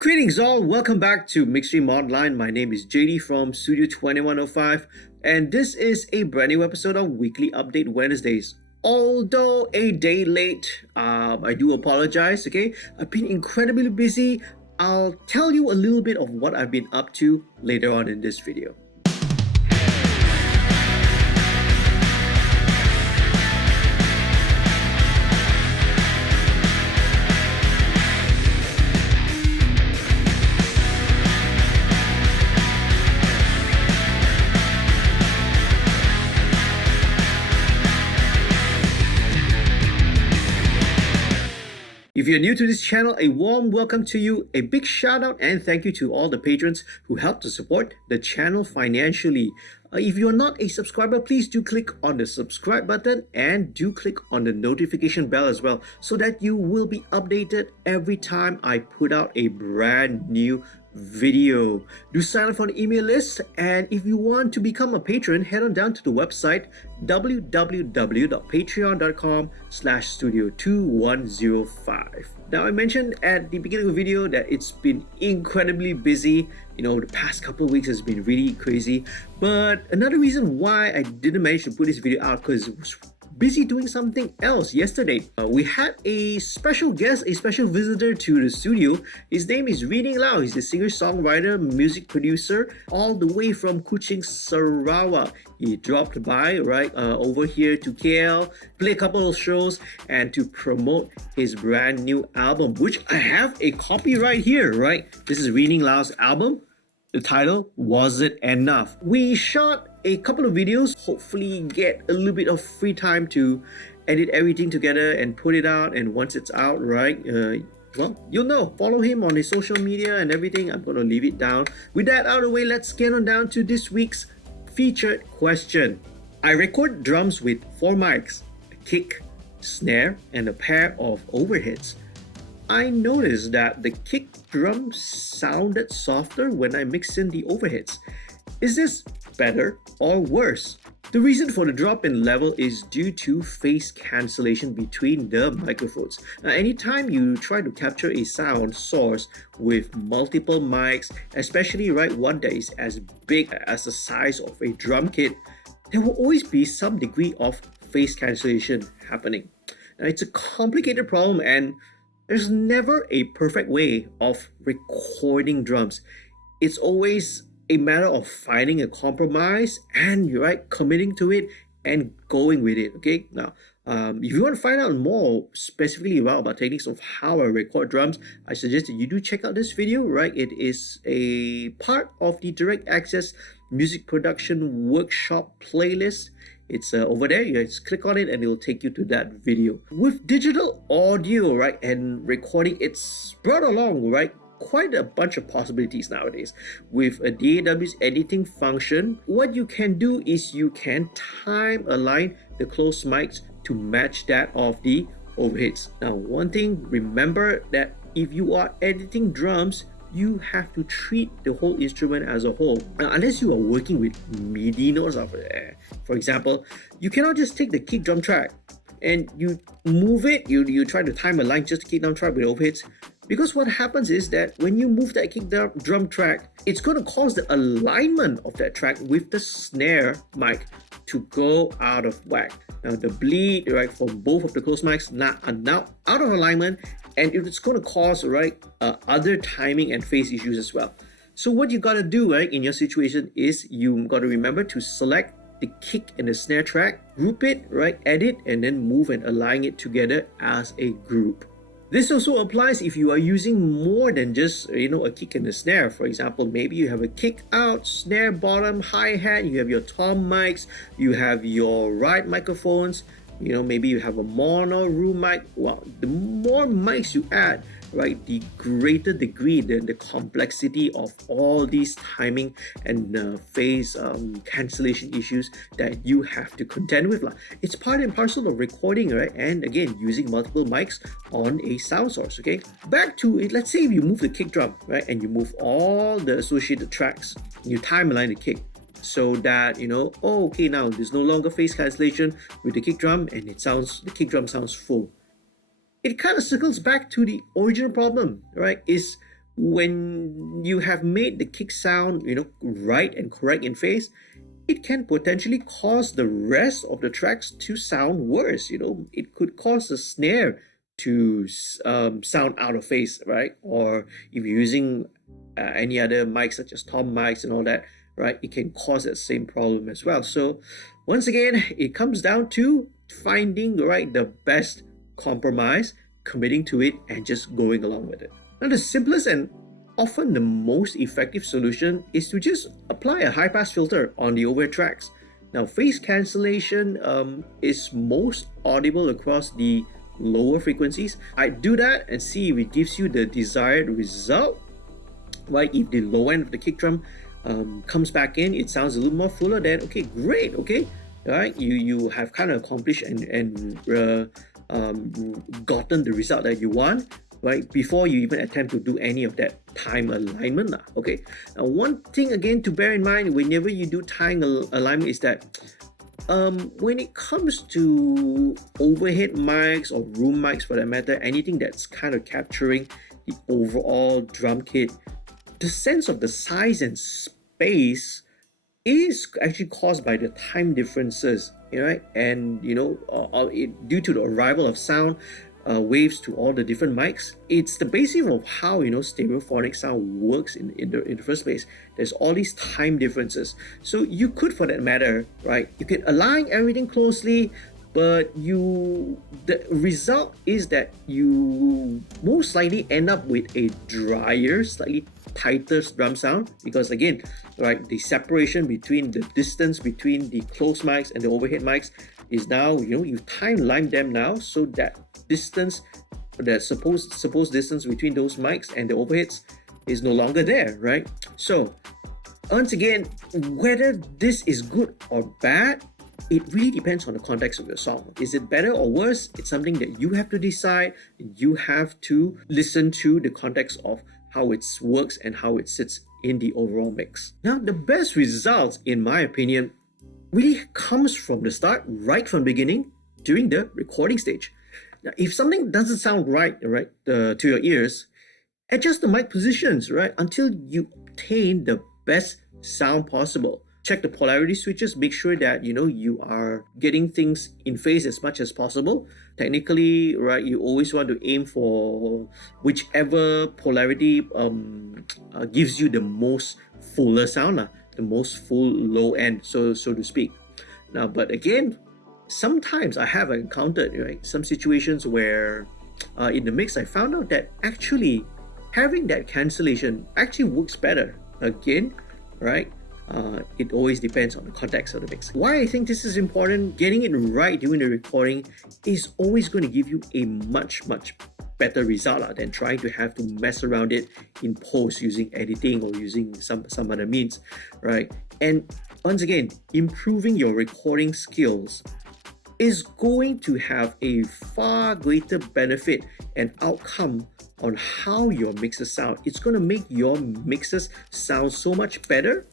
Greetings all, welcome back to MixStream Online. My name is JD from Studio 2105 and this is a brand new episode of Weekly Update Wednesdays. Although a day late, I do apologize, okay? I've been incredibly busy. I'll tell you a little bit of what I've been up to later on in this video. If you're new to this channel, a warm welcome to you, a big shout out and thank you to all the patrons who help to support the channel financially. If you're not a subscriber, please do click on the subscribe button and do click on the notification bell as well so that you will be updated every time I put out a brand new video. Do sign up for the email list, and if you want to become a patron, head on down to the website www.patreon.com/studio2105. Now, I mentioned at the beginning of the video that it's been incredibly busy. The past couple of weeks has been really crazy, but another reason why I didn't manage to put this video out because it was busy doing something else yesterday. We had a special guest, a special visitor to the studio. His name is Reading Lau. He's a singer-songwriter, music producer, all the way from Kuching, Sarawak. He dropped by over here to KL, play a couple of shows, and to promote his brand new album, which I have a copy right here, right? This is Reading Lau's album. The title, Was It Enough? We shot a couple of videos, hopefully get a little bit of free time to edit everything together and put it out. And once it's out, well, you'll know. Follow him on his social media and everything. I'm going to leave it down. With that out of the way, let's get on down to this week's featured question. I record drums with 4 mics, a kick, snare, and a pair of overheads. I noticed that the kick drum sounded softer when I mixed in the overheads. Is this better or worse? The reason for the drop in level is due to phase cancellation between the microphones. Now, anytime you try to capture a sound source with multiple mics, especially one that is as big as the size of a drum kit, there will always be some degree of phase cancellation happening. Now, it's a complicated problem and there's never a perfect way of recording drums. It's always a matter of finding a compromise and committing to it and going with it. Okay, now if you want to find out more specifically about techniques of how I record drums, I suggest that you do check out this video. It is a part of the direct access music production workshop playlist. It's over there. You just click on it and it will take you to that video. With digital audio, and recording, it's brought along, quite a bunch of possibilities nowadays. With a DAW's editing function, what you can do is you can time align the closed mics to match that of the overheads. Now, one thing, remember that if you are editing drums, you have to treat the whole instrument as a whole. Now, unless you are working with MIDI notes, for example, you cannot just take the kick drum track and you move it, you try to time align just the kick drum track with overheads. Because what happens is that when you move that kick drum track, it's going to cause the alignment of that track with the snare mic to go out of whack. Now the bleed from both of the closed mics are now out of alignment, and it's going to cause other timing and phase issues as well. So what you got to do in your situation is you got to remember to select the kick and the snare track, group it, edit, and then move and align it together as a group. This also applies if you are using more than just a kick and a snare. For example, maybe you have a kick out, snare bottom, hi-hat, you have your tom mics, you have your ride microphones, maybe you have a mono room mic. Well, the more mics you add, the greater degree, the complexity of all these timing and phase cancellation issues that you have to contend with. It's part and parcel of recording, and again, using multiple mics on a sound source. Okay, back to it. Let's say if you move the kick drum, and you move all the associated tracks, you time align the kick. so that okay, now there's no longer phase cancellation with the kick drum, and the kick drum sounds full. It kind of circles back to the original problem, right? Is when you have made the kick sound, right and correct in phase, it can potentially cause the rest of the tracks to sound worse. It could cause the snare to sound out of phase, right? Or if you're using any other mics such as tom mics and all that, right, it can cause that same problem as well. So once again, it comes down to finding the best compromise, committing to it, and just going along with it. Now, the simplest and often the most effective solution is to just apply a high-pass filter on the overhead tracks. Now, phase cancellation is most audible across the lower frequencies. I do that and see if it gives you the desired result. Right, if the low end of the kick drum comes back in, it sounds a little more fuller, then okay, great, okay, all right, you have kind of accomplished and gotten the result that you want, right, before you even attempt to do any of that time alignment. Okay, now one thing again to bear in mind whenever you do time alignment is that when it comes to overhead mics or room mics for that matter, anything that's kind of capturing the overall drum kit, the sense of the size and space is actually caused by the time differences, right? And due to the arrival of sound waves to all the different mics, it's the basis of how stereophonic sound works in the first place. There's all these time differences. So you could, for that matter, right, you can align everything closely, but the result is that you most likely end up with a drier, slightly tighter drum sound, because again, right, the separation between the distance between the close mics and the overhead mics is now, you time line them now, so that distance, the supposed distance between those mics and the overheads is no longer there, right? So once again, whether this is good or bad, it really depends on the context of your song. Is it better or worse? It's something that you have to decide. You have to listen to the context of how it works and how it sits in the overall mix. Now, the best results, in my opinion, really comes from the start, right from the beginning, during the recording stage. Now, if something doesn't sound right, to your ears, adjust the mic positions, right, until you obtain the best sound possible. Check the polarity switches, make sure that you are getting things in phase as much as possible. Technically, right, you always want to aim for whichever polarity gives you the most fuller sound, the most full low end, so to speak. Now, but again, sometimes I have encountered some situations where in the mix I found out that actually having that cancellation actually works better. Again, right, it always depends on the context of the mix. Why I think this is important, getting it right during the recording is always going to give you a much better result than trying to have to mess around it in post using editing or using some other means, right? And once again, improving your recording skills is going to have a far greater benefit and outcome on how your mixes sound. It's going to make your mixes sound so much better,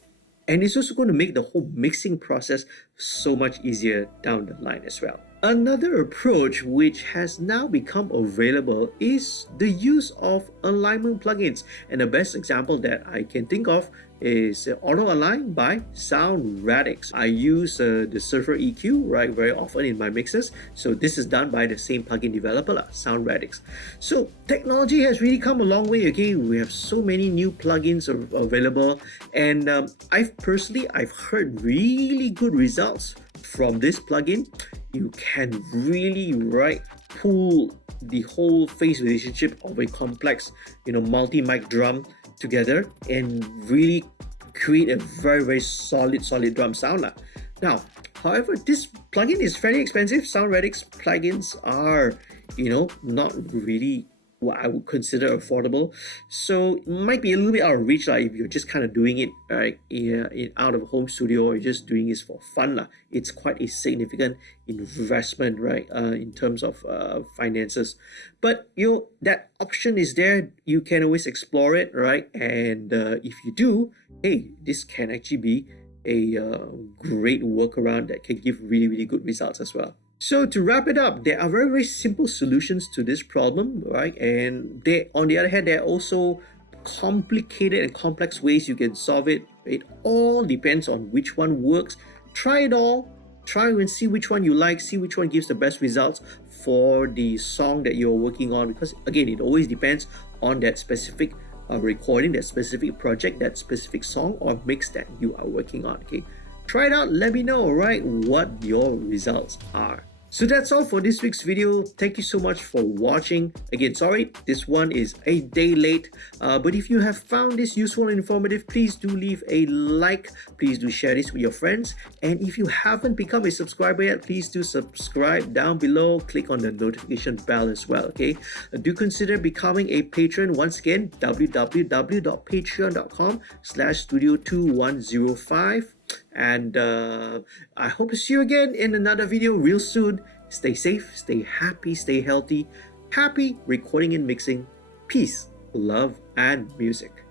and it's also going to make the whole mixing process so much easier down the line as well. Another approach which has now become available is the use of alignment plugins, and the best example that I can think of is Auto Align by Sound Radix. I use the Surfer EQ very often in my mixes, so this is done by the same plugin developer, Sound Radix. So technology has really come a long way. Okay, we have so many new plugins available, and I've heard really good results from this plugin. You can really pull the whole phase relationship of a complex multi-mic drum together and really create a very solid drum sound. Now, however, this plugin is fairly expensive. Sound Radix plugins are not really what I would consider affordable, so it might be a little bit out of reach if you're just kind of doing it out of a home studio, or you're just doing this for fun. It's quite a significant investment, in terms of finances, but that option is there. You can always explore it, and if you do, hey, this can actually be a great workaround that can give really good results as well. So to wrap it up, there are very simple solutions to this problem, and on the other hand, there are also complicated and complex ways you can solve it. It all depends on which one works. Try it all. Try and see which one you like, see which one gives the best results for the song that you're working on, because again, it always depends on that specific recording, that specific project, that specific song or mix that you are working on. Okay, try it out, let me know, right, what your results are. So that's all for this week's video. Thank you so much for watching. Again, sorry, this one is a day late. But if you have found this useful and informative, please do leave a like. Please do share this with your friends. And if you haven't become a subscriber yet, please do subscribe down below. Click on the notification bell as well, okay? Do consider becoming a patron. Once again, www.patreon.com/studio2105. And I hope to see you again in another video real soon. Stay safe, stay happy, stay healthy. Happy recording and mixing. Peace, love, and music.